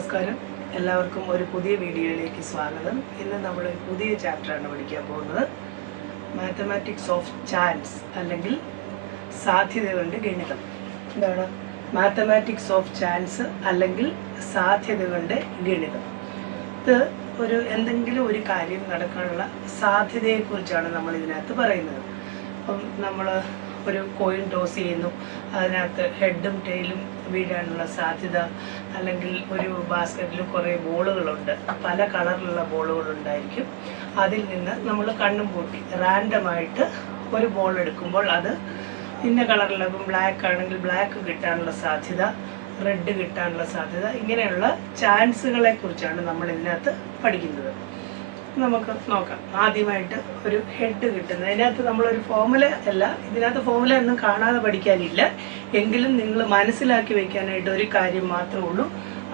നമസ്കാരം. എല്ലാവർക്കും ഒരു പുതിയ വീഡിയോയിലേക്ക് സ്വാഗതം. ഇന്ന് നമ്മൾ ഒരു പുതിയ ചാപ്റ്ററാണ് പഠിക്കാൻ പോകുന്നത്. മാത്തമാറ്റിക്സ് ഓഫ് ചാൻസ് അല്ലെങ്കിൽ സാധ്യതകളുടെ ഗണിതം. എന്താണ് മാത്തമാറ്റിക്സ് ഓഫ് ചാൻസ് അല്ലെങ്കിൽ സാധ്യതകളുടെ ഗണിതം? ഇത് എന്തെങ്കിലും ഒരു കാര്യം നടക്കാനുള്ള സാധ്യതയെക്കുറിച്ചാണ് നമ്മൾ ഇതിനകത്ത് പറയുന്നത്. അപ്പം നമ്മൾ ഒരു കോയിൻ ടോസ് ചെയ്യുന്നു, അതിനകത്ത് ഹെഡും ടെയിലും വീഴാനുള്ള സാധ്യത, അല്ലെങ്കിൽ ഒരു ബാസ്ക്കറ്റിൽ കുറേ ബോളുകളുണ്ട്, പല കളറിലുള്ള ബോളുകളുണ്ടായിരിക്കും. അതിൽ നിന്ന് നമ്മൾ കണ്ണും പൂട്ടി റാൻഡമായിട്ട് ഒരു ബോൾ എടുക്കുമ്പോൾ അത് ഇന്ന കളറിലുള്ള, ഇപ്പം ബ്ലാക്ക് ആണെങ്കിൽ ബ്ലാക്ക് കിട്ടാനുള്ള സാധ്യത, റെഡ് കിട്ടാനുള്ള സാധ്യത, ഇങ്ങനെയുള്ള ചാൻസുകളെ കുറിച്ചാണ് നമ്മൾ ഇതിനകത്ത് പഠിക്കുന്നത്. നമുക്ക് നോക്കാം. ആദ്യമായിട്ട് ഒരു ഹെഡ് കിട്ടുന്നത്, അതിനകത്ത് നമ്മളൊരു ഫോമുല അല്ല, ഇതിനകത്ത് ഫോമുല ഒന്നും കാണാതെ പഠിക്കാനില്ല, എങ്കിലും നിങ്ങൾ മനസ്സിലാക്കി വെക്കാനായിട്ട് ഒരു കാര്യം മാത്രമേ ഉള്ളൂ.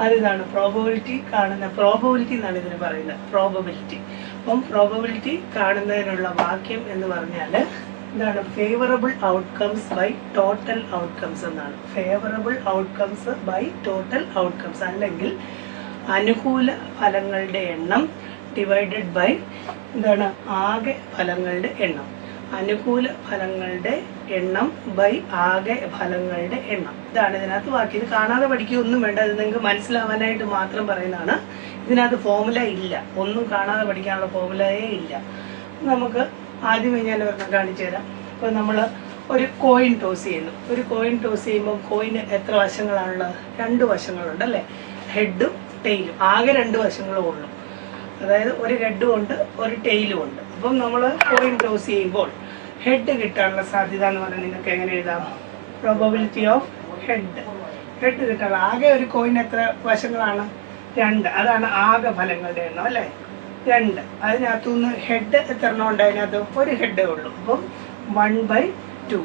അതിതാണ് പ്രോബബിലിറ്റി കാണുന്ന, പ്രോബബിലിറ്റി എന്നാണ് ഇതിന് പറയുന്നത്, പ്രോബബിലിറ്റി. അപ്പം പ്രോബബിലിറ്റി കാണുന്നതിനുള്ള വാക്യം എന്ന് പറഞ്ഞാൽ എന്താണ്? Favourable outcomes by total outcomes എന്നാണ്. Favourable outcomes by total outcomes, അല്ലെങ്കിൽ അനുകൂല ഫലങ്ങളുടെ എണ്ണം ഡിവൈഡഡ് ബൈ എന്താണ്? ആകെ ഫലങ്ങളുടെ എണ്ണം. അനുകൂല ഫലങ്ങളുടെ എണ്ണം ബൈ ആകെ ഫലങ്ങളുടെ എണ്ണം. ഇതാണ് ഇതിനകത്ത് വാക്യം. ഇത് കാണാതെ പഠിക്കുകയൊന്നും വേണ്ട, ഇത് നിങ്ങൾക്ക് മനസ്സിലാവാനായിട്ട് മാത്രം പറയുന്നതാണ്. ഇതിനകത്ത് ഫോമുല ഇല്ല, ഒന്നും കാണാതെ പഠിക്കാനുള്ള ഫോമുലയേ ഇല്ല. നമുക്ക് ആദ്യമേ ഞാൻ ഒരെണ്ണം കാണിച്ചു തരാം. ഇപ്പോൾ നമ്മൾ ഒരു കോയിൻ ടോസ് ചെയ്യുന്നു. ഒരു കോയിൻ ടോസ് ചെയ്യുമ്പോൾ കോയിന് എത്ര വശങ്ങളാണുള്ളത്? 2 വശങ്ങളുണ്ട് അല്ലേ? ഹെഡും ടെയിലും. ആകെ 2 വശങ്ങളേ ഉള്ളൂ. അതായത് ഒരു ഹെഡും ഉണ്ട്, ഒരു ടെയിലും ഉണ്ട്. അപ്പം നമ്മൾ കോയിൻ ടോസ് ചെയ്യുമ്പോൾ ഹെഡ് കിട്ടാനുള്ള സാധ്യത എന്ന് പറഞ്ഞാൽ നിങ്ങൾക്ക് എങ്ങനെ എഴുതാം? Probability of head. ഹെഡ് കിട്ടാനുള്ള, ആകെ ഒരു കോയിൻ എത്ര വശങ്ങളാണ്? 2. അതാണ് ആകെ ഫലങ്ങളുടെ എണ്ണം അല്ലേ? 2. അതിനകത്തുനിന്ന് ഹെഡ് എത്ര എണ്ണം ഉണ്ട്? അതിനകത്ത് ഒരു ഹെഡേ ഉള്ളൂ. അപ്പം 1/2.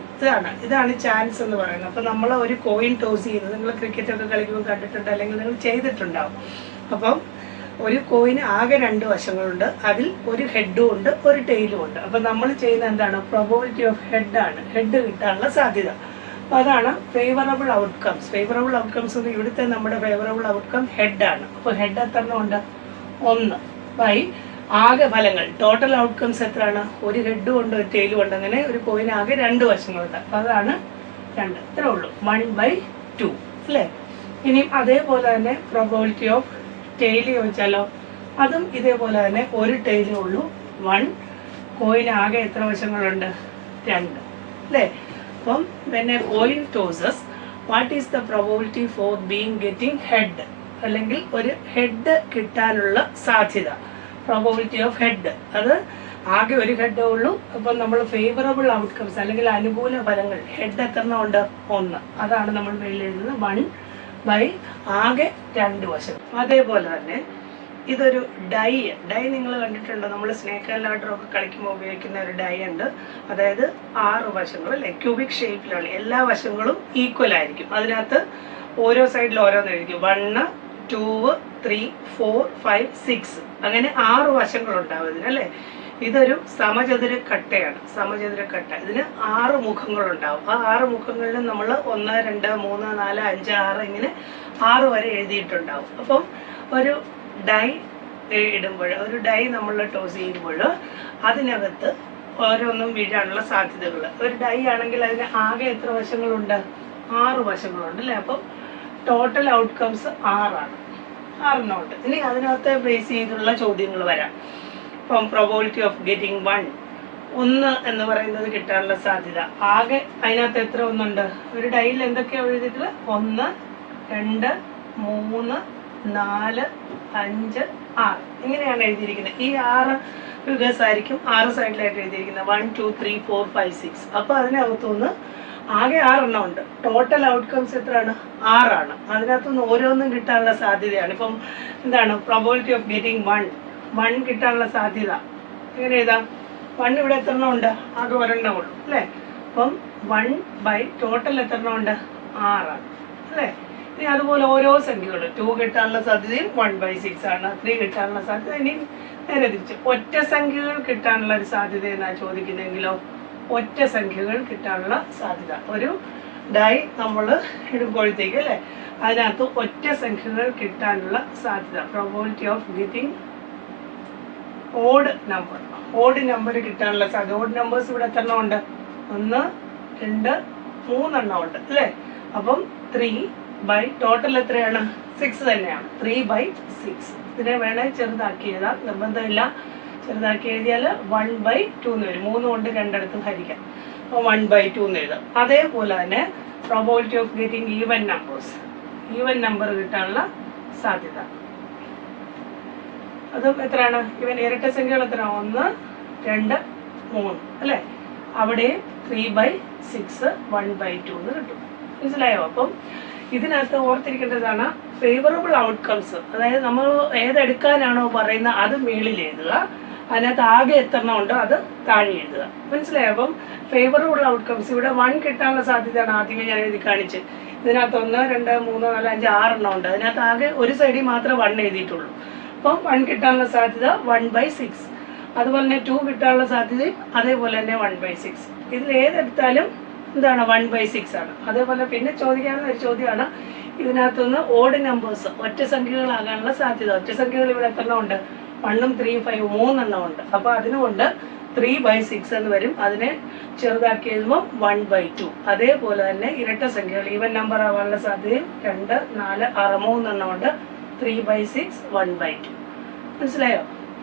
ഇതാണ് ചാൻസ് എന്ന് പറയുന്നത്. അപ്പം നമ്മൾ ഒരു കോയിൻ ടോസ് ചെയ്യുന്നത്, നിങ്ങൾ ക്രിക്കറ്റൊക്കെ കളിക്കുമ്പോൾ കണ്ടിട്ടുണ്ട്, അല്ലെങ്കിൽ നിങ്ങൾ ചെയ്തിട്ടുണ്ടാവും. അപ്പം ഒരു കോയിന് ആകെ 2 വശങ്ങളുണ്ട്, അതിൽ ഒരു ഹെഡും ഉണ്ട്, ഒരു ടെയിലും ഉണ്ട്. അപ്പം നമ്മൾ ചെയ്യുന്ന എന്താണ്? പ്രോബബിലിറ്റി ഓഫ് ഹെഡാണ്, ഹെഡ് കിട്ടാനുള്ള സാധ്യത. അപ്പം അതാണ് ഫേവറബിൾ ഔട്ട്കംസ്. ഫേവറബിൾ ഔട്ട്കംസ് എന്ന് ഇവിടുത്തെ നമ്മുടെ ഫേവറബിൾ ഔട്ട്കം ഹെഡാണ്. അപ്പോൾ ഹെഡ് എത്ര എണ്ണം ഉണ്ട്? 1 ബൈ ആകെ ഫലങ്ങൾ. ടോട്ടൽ ഔട്ട്കംസ് എത്രയാണ്? ഒരു ഹെഡും ഉണ്ട്, ഒരു ടെയിലും ഉണ്ട്. അങ്ങനെ ഒരു കോയിന് ആകെ 2 വശങ്ങളുണ്ട്. അപ്പം അതാണ് 2. ഇത്രേ ഉള്ളൂ, 1/2 അല്ലേ? ഇനിയും അതേപോലെ തന്നെ പ്രോബബിലിറ്റി ഓഫ് ടെയിൽ ചോദിച്ചാലോ? അതും ഇതേപോലെ തന്നെ ഒരു ടെയിലേ ഉള്ളൂ, 1. കോയിന് ആകെ എത്ര വശങ്ങളുണ്ട്? 2 അല്ലേ? അപ്പം പിന്നെ coin tosses, what is the probability for being getting head, അല്ലെങ്കിൽ ഒരു ഹെഡ് കിട്ടാനുള്ള സാധ്യത. പ്രോബബിലിറ്റി ഓഫ് ഹെഡ്, അത് ആകെ ഒരു ഹെഡേ ഉള്ളൂ. അപ്പം നമ്മൾ ഫേവറബിൾ ഔട്ട്കംസ് അല്ലെങ്കിൽ അനുകൂല ഫലങ്ങൾ, ഹെഡ് എത്ര എണ്ണം ഉണ്ട്? 1. അതാണ് നമ്മൾ മേളിൽ എഴുതുന്നത് 1 ബൈ ആകെ 2 വശം. അതേപോലെ തന്നെ ഇതൊരു ഡൈ നിങ്ങൾ കണ്ടിട്ടുണ്ടോ? നമ്മൾ സ്നേക്ക് ആൻഡ് ലാഡറൊക്കെ കളിക്കുമ്പോൾ ഉപയോഗിക്കുന്ന ഒരു ഡൈ ഉണ്ട്. അതായത് 6 വശങ്ങൾ അല്ലേ? ക്യൂബിക് ഷേപ്പിലാണ്. എല്ലാ വശങ്ങളും ഈക്വൽ ആയിരിക്കും. അതിനകത്ത് ഓരോ സൈഡിൽ ഓരോന്നായിരിക്കും. 1, 2, 3, 4, 5, 6 അങ്ങനെ 6 വശങ്ങളുണ്ടാവും ഇതിനല്ലേ? ഇതൊരു സമചതുര കട്ടയാണ്. സമചതുര കട്ട. ഇതിന് 6 മുഖങ്ങളുണ്ടാവും. ആ 6 മുഖങ്ങളിലും നമ്മൾ 1, 2, 3, 4, 5, 6 ഇങ്ങനെ 6 വരെ എഴുതിയിട്ടുണ്ടാവും. അപ്പം ഒരു ഡൈ ഇടുമ്പോൾ, ഒരു ഡൈ നമ്മൾ ടോസ് ചെയ്യുമ്പോൾ അതിനകത്ത് ഓരോന്നും വീഴാനുള്ള സാധ്യതകൾ. ഒരു ഡൈ ആണെങ്കിൽ അതിന് ആകെ എത്ര വശങ്ങളുണ്ട്? 6 വശങ്ങളുണ്ട് അല്ലേ? അപ്പം ടോട്ടൽ ഔട്ട്കംസ് 6 ഉണ്ട്. ഇനി അതിനകത്ത് ബേസ് ചെയ്തുള്ള ചോദ്യങ്ങൾ വരാം. ഇപ്പം പ്രോബബിലിറ്റി ഓഫ് ഗെറ്റിംഗ് 1 എന്ന് പറയുന്നത് കിട്ടാനുള്ള സാധ്യത. ആകെ അതിനകത്ത് എത്ര ഒന്നുണ്ട്? ഒരു ഡൈയിൽ എന്തൊക്കെയാണ് എഴുതിയിട്ടുള്ളത്? 1, 2, 3, 4, 5, 6 ഇങ്ങനെയാണ് എഴുതിയിരിക്കുന്നത്. ഈ 6 ഫിഗേഴ്സ് ആയിരിക്കും 6 സൈഡിലായിട്ട് എഴുതിയിരിക്കുന്നത്. 1, 2, 3, 4, 5, 6. അപ്പോൾ അതിനകത്തുനിന്ന് ആകെ 6 എണ്ണം ഉണ്ട്. ടോട്ടൽ ഔട്ട്കംസ് എത്രയാണ്? 6 ആണ്. അതിനകത്തുനിന്ന് ഓരോന്നും കിട്ടാനുള്ള സാധ്യതയാണ്. ഇപ്പം എന്താണ് പ്രോബബിലിറ്റി ഓഫ് ഗെറ്റിംഗ് 1 കിട്ടാനുള്ള സാധ്യത എങ്ങനെ എഴുതാം? 1 ഇവിടെ എത്ര എണ്ണം ഉണ്ട്? ആകെ ഒരെണ്ണം ഉള്ളൂ അല്ലേ? അപ്പം 1 ബൈ ടോട്ടൽ എത്ര എണ്ണം ഉണ്ട്? 6 അല്ലേ? ഇനി അതുപോലെ ഓരോ സംഖ്യകൾ, 2 കിട്ടാനുള്ള സാധ്യതയും 1/6 ആണ്. 3 കിട്ടാനുള്ള സാധ്യത. ഇനി നേരെ തിരിച്ച് ഒറ്റ സംഖ്യകൾ കിട്ടാനുള്ള ഒരു സാധ്യത എന്നാ ചോദിക്കുന്നെങ്കിലോ? ഒറ്റ സംഖ്യകൾ കിട്ടാനുള്ള സാധ്യത. ഒരു ഡൈ നമ്മൾ ഇടുമ്പോഴത്തേക്ക് അല്ലേ അതിനകത്ത് ഒറ്റ സംഖ്യകൾ കിട്ടാനുള്ള സാധ്യത, probability of getting odd number കിട്ടാനുള്ള സാധ്യത. ഓഡ് നമ്പേഴ്സ് ഇവിടെ എത്ര എണ്ണം ഉണ്ട്? 1, 2, 3 എണ്ണം ഉണ്ട് അല്ലേ. അപ്പം 3 ടോട്ടൽ എത്രയാണ്? 6 തന്നെയാണ്. 3/6. ഇതിനെ വേണേൽ ചെറുതാക്കി എഴുതാം, നിർബന്ധമില്ല. ചെറുതാക്കി എഴുതിയാൽ 1/2 എന്ന് വരും. 3 കൊണ്ട് രണ്ടിടത്തും ഹരിക്കാം. അപ്പോൾ 1/2 എന്ന് എഴുതാം. അതേപോലെ തന്നെ probability of getting even number കിട്ടാനുള്ള സാധ്യത അതും എത്രയാണ്? ഇവൻ ഇരട്ട സംഖ്യകൾ എത്ര? 1, 2, 3 അല്ലേ. അവിടെ 3/6 1/2 എന്ന് കിട്ടും. മനസ്സിലായോ? അപ്പം ഇതിനകത്ത് ഓർത്തിരിക്കേണ്ടതാണ് ഫേവറബിൾ ഔട്ട്കംസ്. അതായത് നമ്മൾ ഏതെടുക്കാനാണോ പറയുന്നത് അത് മേളിൽ എഴുതുക, അതിനകത്ത് ആകെ എത്രണ്ണം ഉണ്ടോ അത് താഴെ എഴുതുക. മനസ്സിലായോ? അപ്പം ഫേവറബിൾ ഔട്ട്കംസ് ഇവിടെ 1 കിട്ടാനുള്ള സാധ്യതയാണ് ആദ്യമേ ഞാൻ എഴുതി കാണിച്ച്. ഇതിനകത്ത് 1, 2, 3, 4, 5, 6 എണ്ണം ഉണ്ട്. അതിനകത്ത് ആകെ ഒരു സൈഡിൽ മാത്രമേ 1 എഴുതിയിട്ടുള്ളൂ. അപ്പം 1 കിട്ടാനുള്ള സാധ്യത 1/6. അതുപോലെ തന്നെ 2 കിട്ടാനുള്ള സാധ്യതയും അതേപോലെ തന്നെ 1/6. ഇതിൽ ഏതെടുത്താലും എന്താണ്? 1/6 ആണ്. അതേപോലെ പിന്നെ ചോദിക്കാവുന്ന ഒരു ചോദ്യമാണ് ഇതിനകത്തുനിന്ന് ഓഡ് നമ്പേഴ്സ് ഒറ്റ സംഖ്യകളാകാനുള്ള സാധ്യത. ഒറ്റ സംഖ്യകൾ ഇവിടെ എത്ര എണ്ണം ഉണ്ട്? 1, 3, 5 3 എണ്ണം ഉണ്ട്. അപ്പോൾ അതിനുകൊണ്ട് 3/6 എന്ന് വരും. അതിനെ ചെറുതാക്കി എഴുതുമ്പോൾ 1/2. അതേപോലെ തന്നെ ഇരട്ട സംഖ്യകൾ ഈവൻ നമ്പർ ആവാനുള്ള സാധ്യതയും 2, 4, 6 3 എണ്ണം ഉണ്ട്. 3/6 1/2. മനസ്സിലായോ?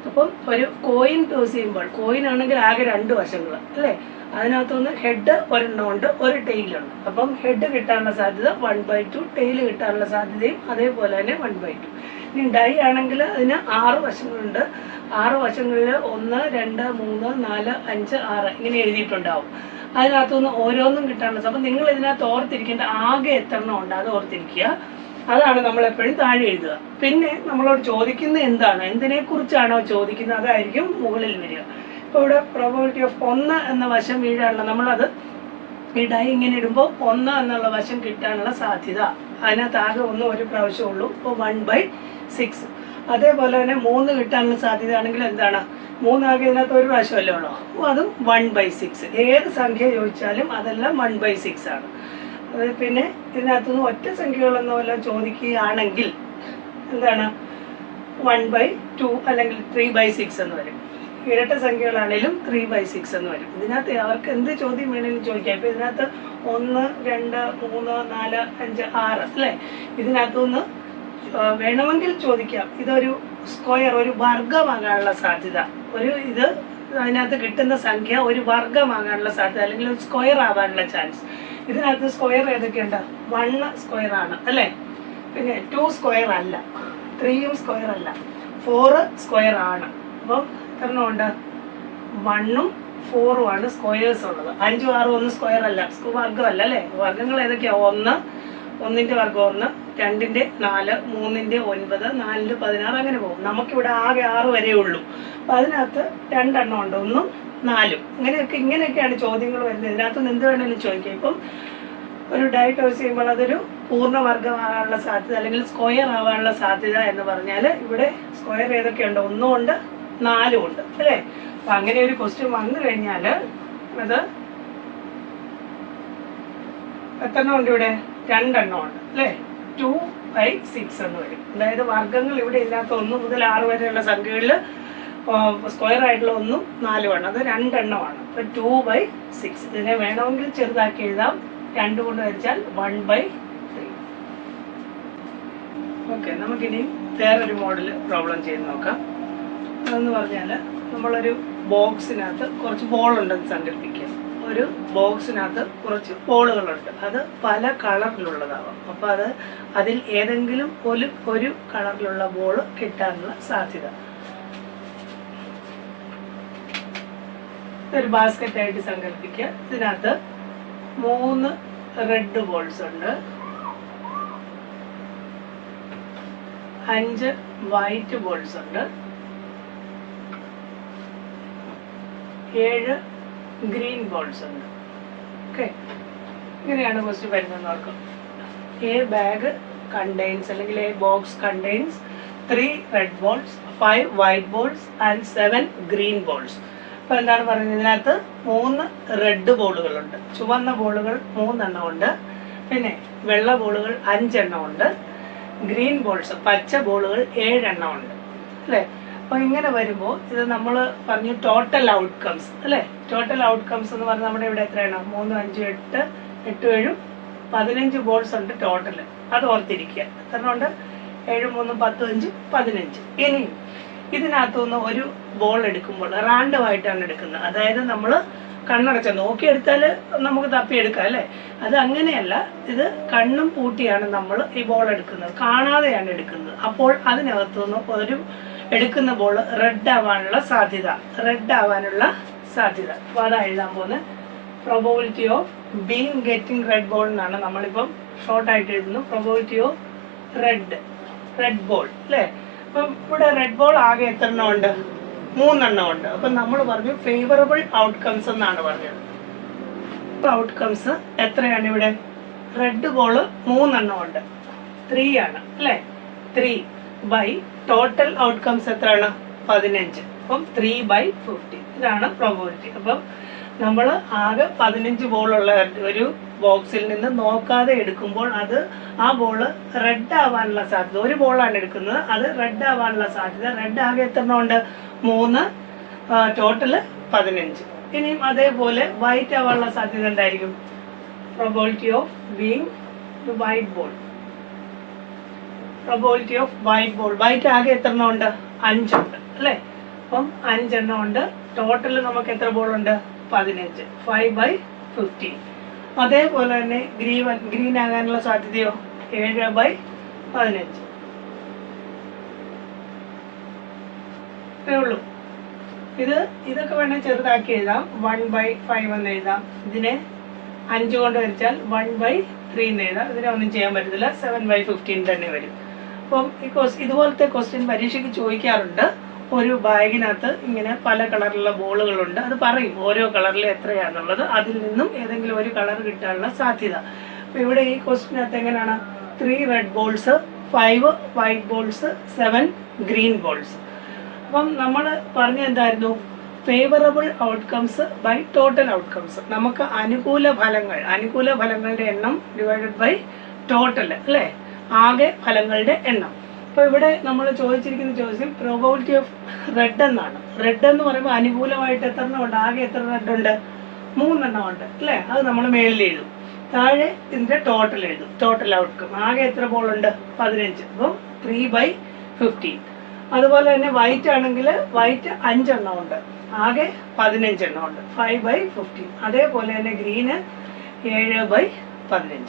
അപ്പം ഒരു കോയിൻ ടോസ് ചെയ്യുമ്പോൾ, കോയിൻ ആണെങ്കിൽ ആകെ 2 വശങ്ങൾ അല്ലേ, അതിനകത്തുനിന്ന് ഹെഡ് ഒരെണ്ണം ഉണ്ട്, ഒരു ടെയിലുണ്ട്. അപ്പം ഹെഡ് കിട്ടാനുള്ള സാധ്യത 1/2, ടെയിൽ കിട്ടാനുള്ള സാധ്യതയും അതേപോലെ തന്നെ 1/2. ഇനി ഡൈ ആണെങ്കിൽ അതിന് 6 വശങ്ങളുണ്ട്. 6 വശങ്ങളിൽ 1, 2, 3, 4, 5, 6 ഇങ്ങനെ എഴുതിയിട്ടുണ്ടാവും. അതിനകത്തുനിന്ന് ഓരോന്നും കിട്ടാനുള്ള. അപ്പം നിങ്ങൾ ഇതിനകത്ത് ഓർത്തിരിക്കേണ്ട ആകെ എത്ര എണ്ണം ഉണ്ട് അത് ഓർത്തിരിക്കുക. അതാണ് നമ്മൾ എപ്പോഴും താഴെ എഴുതുക. പിന്നെ നമ്മളോട് ചോദിക്കുന്നത് എന്താണ്, എന്തിനെ കുറിച്ചാണോ ചോദിക്കുന്നത് അതായിരിക്കും മുകളിൽ വരിക. ഇപ്പോൾ ഇവിടെ പ്രോബബിലിറ്റി ഓഫ് 1 എന്ന വശം വീഴാനുള്ള, നമ്മളത് ഈ ഡൈ ഇങ്ങനെ ഇടുമ്പോൾ 1 എന്നുള്ള വശം കിട്ടാനുള്ള സാധ്യത അതിനകത്ത് ആകെ 1 ഒരു പ്രാവശ്യം ഉള്ളൂ. ഇപ്പോൾ 1/6. അതേപോലെ തന്നെ 3 കിട്ടാനുള്ള സാധ്യത ആണെങ്കിൽ എന്താണ്? 3 ആകെ ഇതിനകത്ത് ഒരു പ്രാവശ്യമല്ലേ ഉള്ളൂ, അതും 1/6. ഏത് സംഖ്യ ചോദിച്ചാലും അതെല്ലാം 1/6 ആണ്. പിന്നെ ഇതിനകത്തുനിന്ന് ഒറ്റ സംഖ്യകളൊന്നും വല്ലതും ചോദിക്കുകയാണെങ്കിൽ എന്താണ്? 1/2 അല്ലെങ്കിൽ 3/6 എന്ന് വരും. ഇരട്ട സംഖ്യകളാണെങ്കിലും 3/6 എന്ന് വരും. ഇതിനകത്ത് അവർക്ക് എന്ത് ചോദ്യം വേണമെങ്കിലും ചോദിക്കാം. ഇപ്പം ഇതിനകത്ത് 1, 2, 3, 4, 5, 6 അല്ലേ, ഇതിനകത്തുനിന്ന് വേണമെങ്കിൽ ചോദിക്കാം. ഇതൊരു സ്ക്വയർ, ഒരു വർഗമാകാനുള്ള സാധ്യത, ഇത് അതിനകത്ത് കിട്ടുന്ന സംഖ്യ ഒരു വർഗമാകാനുള്ള സാധ്യത അല്ലെങ്കിൽ ഒരു സ്ക്വയർ ആവാനുള്ള ചാൻസ്. ഇതിനകത്ത് സ്ക്വയർ ഏതൊക്കെയുണ്ട്? 1 സ്ക്വയർ ആണ് അല്ലേ, പിന്നെ 2 സ്ക്വയർ അല്ല, 3 സ്ക്വയർ അല്ല, 4 സ്ക്വയർ ആണ്. അപ്പം എത്ര ഉണ്ട്? 1ഉം 4ഉം ആണ് സ്ക്വയേഴ്സ് ഉള്ളത്. 5, 6 1 സ്ക്വയർ അല്ല, വർഗമല്ല അല്ലേ. വർഗങ്ങൾ ഏതൊക്കെയാ? 1, 1ന്റെ വർഗം 1, 2ന്റെ 4, 3ന്റെ 9, 4ന്റെ 16 അങ്ങനെ പോകും. നമുക്കിവിടെ ആകെ 6 വരെ ഉള്ളൂ. അപ്പം അതിനകത്ത് 2 എണ്ണം ഉണ്ട്, 1ഉം 4ഉം. ഇങ്ങനെയൊക്കെയാണ് ചോദ്യങ്ങൾ വരുന്നത്. ഇതിനകത്തുനിന്ന് എന്ത് വേണമെങ്കിലും ചോദിക്കാം. ഇപ്പം ഒരു ഡൈ ടോസ് ചെയ്യുമ്പോൾ അതൊരു പൂർണ്ണവർഗമാകാനുള്ള സാധ്യത അല്ലെങ്കിൽ സ്ക്വയർ ആവാനുള്ള സാധ്യത എന്ന് പറഞ്ഞാൽ ഇവിടെ സ്ക്വയർ ഏതൊക്കെയുണ്ട്? 1ഉം ഉണ്ട്, 4ഉം ഉണ്ട് അല്ലേ. അപ്പം അങ്ങനെ ഒരു ക്വസ്റ്റ്യൻ വന്നു കഴിഞ്ഞാൽ അത് എത്ര എണ്ണം ഉണ്ട്? ഇവിടെ 2 എണ്ണം ഉണ്ട് അല്ലേ. 2/6 എന്ന് വരും. അതായത് വർഗങ്ങൾ ഇവിടെ ഇല്ലാത്ത 1 മുതൽ 6 വരെയുള്ള സംഖ്യകളിൽ സ്ക്വയർ ആയിട്ടുള്ള 1ഉം 4ഉം ആണ്. അത് 2 എണ്ണമാണ്. അപ്പം 2/6. ഇതിനെ വേണമെങ്കിൽ ചെറുതാക്കി എഴുതാം. 2 കൊണ്ട് ഹരിച്ചാൽ 1/3. ഓക്കെ, നമുക്കിനി വേറൊരു മോഡൽ പ്രോബ്ലം ചെയ്ത് നോക്കാം. അതെന്ന് പറഞ്ഞാൽ നമ്മളൊരു ബോക്സിനകത്ത് കുറച്ച് ബോളുണ്ടെന്ന് സങ്കല്പിക്കുക. ഒരു ബോക്സിനകത്ത് കുറച്ച് ബോളുകളുണ്ട്. അത് പല കളറിലുള്ളതാവാം. അപ്പോൾ അതിൽ ഏതെങ്കിലും ഒരു കളറിലുള്ള ബോൾ കിട്ടാനുള്ള സാധ്യത. ഒരു ബാസ്ക്കറ്റ് ആയിട്ട് സങ്കല്പിക്കുക. ഇതിനകത്ത് 3 റെഡ് ബോൾസ് ഉണ്ട്, 5 വൈറ്റ് ബോൾസ് ഉണ്ട്, 7 ഗ്രീൻ ബോൾസ് ഉണ്ട്. ഓക്കെ, ഇങ്ങനെയാണ് ക്വസ്റ്റ്യൻ വരുന്നത്. നോക്കാം. എ ബാഗ് കണ്ടെയ്ൻസ് അല്ലെങ്കിൽ A box contains 3 red balls, 5 white balls and 7 green balls. അപ്പോൾ എന്താണ് പറയുന്നത്, ഇതിനകത്ത് 3 റെഡ് ബോളുകളുണ്ട്, ചുവന്ന ബോളുകൾ 3 എണ്ണം ഉണ്ട്, പിന്നെ വെള്ള ബോളുകൾ 5 എണ്ണം ഉണ്ട്, ഗ്രീൻ ബോൾസ് പച്ച ബോളുകൾ 7 എണ്ണം ഉണ്ട് അല്ലേ. അപ്പോൾ ഇങ്ങനെ വരുമ്പോൾ ഇത് നമ്മൾ പറഞ്ഞു ടോട്ടൽ ഔട്ട്കംസ് അല്ലേ. ടോട്ടൽ ഔട്ട്കംസ് എന്ന് പറഞ്ഞാൽ നമ്മുടെ ഇവിടെ എത്രയാണ്, 3, 5, 8, 8, 7, 15 ബോൾസ് ഉണ്ട് ടോട്ടൽ. അത് ഓർത്തിരിക്കുക. എത്ര ഉണ്ട്, 7, 3, 10, 5, 15. ഇനിയും ഇതിനകത്തുനിന്ന് ഒരു ബോൾ എടുക്കുമ്പോൾ റാൻഡം ആയിട്ടാണ് എടുക്കുന്നത്. അതായത് നമ്മൾ കണ്ണടച്ച നോക്കിയെടുത്താൽ നമുക്ക് തപ്പിയെടുക്കാം അല്ലേ. അത് അങ്ങനെയല്ല, ഇത് കണ്ണും പൂട്ടിയാണ് നമ്മൾ ഈ ബോൾ എടുക്കുന്നത്, കാണാതെയാണ് എടുക്കുന്നത്. അപ്പോൾ അതിനകത്തുനിന്ന് ഒരു എടുക്കുന്ന ബോൾ റെഡ് ആവാനുള്ള സാധ്യത, അപ്പോൾ അതാ എഴുതാൻ പോകുന്നത്. Probability of being getting red ball എന്നാണ് നമ്മളിപ്പം ഷോർട്ടായിട്ട് എഴുതുന്നു. പ്രോബബിലിറ്റി ഓഫ് റെഡ് ബോൾ അല്ലേ. അപ്പം ഇവിടെ റെഡ് ബോൾ ആകെ എത്ര എണ്ണം ഉണ്ട്, 3 എണ്ണം ഉണ്ട്. അപ്പം നമ്മൾ പറഞ്ഞു ഫേവറബിൾ ഔട്ട്കംസ് എന്നാണ് പറഞ്ഞത്. ഔട്ട്കംസ് എത്രയാണ് ഇവിടെ, റെഡ് ബോള് 3 എണ്ണം ഉണ്ട്, 3 ആണ് അല്ലേ. 3 ബൈ ടോട്ടൽ ഔട്ട്കംസ് എത്രയാണ്, 15. അപ്പം 3/50 ഇതാണ് പ്രോബബിലിറ്റി. അപ്പം നമ്മൾ ആകെ 15 ബോളുള്ള ഒരു ബോക്സിൽ നിന്ന് നോക്കാതെ എടുക്കുമ്പോൾ അത് ആ ബോള് റെഡ് ആവാനുള്ള സാധ്യത, ഒരു ബോളാണ് എടുക്കുന്നത്, അത് റെഡ് ആവാനുള്ള സാധ്യത, റെഡ് ആകെ എത്ര എണ്ണം ഉണ്ട്, 3, ടോട്ടല് 15. ഇനിയും അതേപോലെ വൈറ്റ് ആവാനുള്ള സാധ്യത എന്തായിരിക്കും, probability of being white ball. Probability of white ആകെ എത്ര എണ്ണം ഉണ്ട്, 5 ഉണ്ട് അല്ലേ. അപ്പം 5 എണ്ണം ഉണ്ട്, ടോട്ടൽ നമുക്ക് എത്ര ബോൾ ഉണ്ട്, 15, 5/50. അതേപോലെ തന്നെ ഗ്രീൻ ആകാനുള്ള സാധ്യതയോ 7/15. ഇത്രേ ഉള്ളൂ. ഇതൊക്കെ വേണേൽ ചെറുതാക്കി എഴുതാം, 1/5 എന്ന് എഴുതാം. ഇതിനെ 5 കൊണ്ട് വരച്ചാൽ 1/3 എന്ന് എഴുതാം. ഇതിനെ ഒന്നും ചെയ്യാൻ പറ്റത്തില്ല, 7/15 തന്നെ വരും. അപ്പം ഇതുപോലത്തെ ക്വസ്റ്റ്യൻ പരീക്ഷയ്ക്ക് ചോദിക്കാറുണ്ട്. ഒരു ബാഗിനകത്ത് ഇങ്ങനെ പല കളറിലുള്ള ബോളുകളുണ്ട്, അത് പറയും ഓരോ കളറിൽ എത്രയാണെന്നുള്ളത്, അതിൽ നിന്നും ഏതെങ്കിലും ഒരു കളർ കിട്ടാനുള്ള സാധ്യത. അപ്പോൾ ഇവിടെ ഈ ക്വസ്റ്റിനകത്ത് എങ്ങനെയാണ്, 3 red balls, 5 white balls, 7 green balls. അപ്പം നമ്മൾ പറഞ്ഞ എന്തായിരുന്നു, favourable outcomes by total outcomes. നമുക്ക് അനുകൂല ഫലങ്ങളുടെ എണ്ണം ഡിവൈഡഡ് ബൈ ടോട്ടൽ അല്ലേ, ആകെ ഫലങ്ങളുടെ എണ്ണം. അപ്പോൾ ഇവിടെ നമ്മൾ ചോദിച്ചിരിക്കുന്ന ചോദ്യം പ്രോബബിലിറ്റി ഓഫ് റെഡ് എന്നാണ്. റെഡ് എന്ന് പറയുമ്പോൾ അനുകൂലമായിട്ട് എത്ര എണ്ണം ഉണ്ട്, ആകെ എത്ര റെഡ് ഉണ്ട്, 3 എണ്ണം ഉണ്ട് അല്ലേ. അത് നമ്മൾ മേളിൽ എഴുതും, താഴെ ഇതിന്റെ ടോട്ടൽ എഴുതും, ടോട്ടൽ ഔട്ട്കം. ആകെ എത്ര ബോൾ ഉണ്ട്, 15. അപ്പം 3/15. അതുപോലെ തന്നെ വൈറ്റ് ആണെങ്കിൽ വൈറ്റ് 5 എണ്ണം ഉണ്ട്, ആകെ 15 എണ്ണം ഉണ്ട്, 5/15. അതേപോലെ തന്നെ ഗ്രീന് 7/15.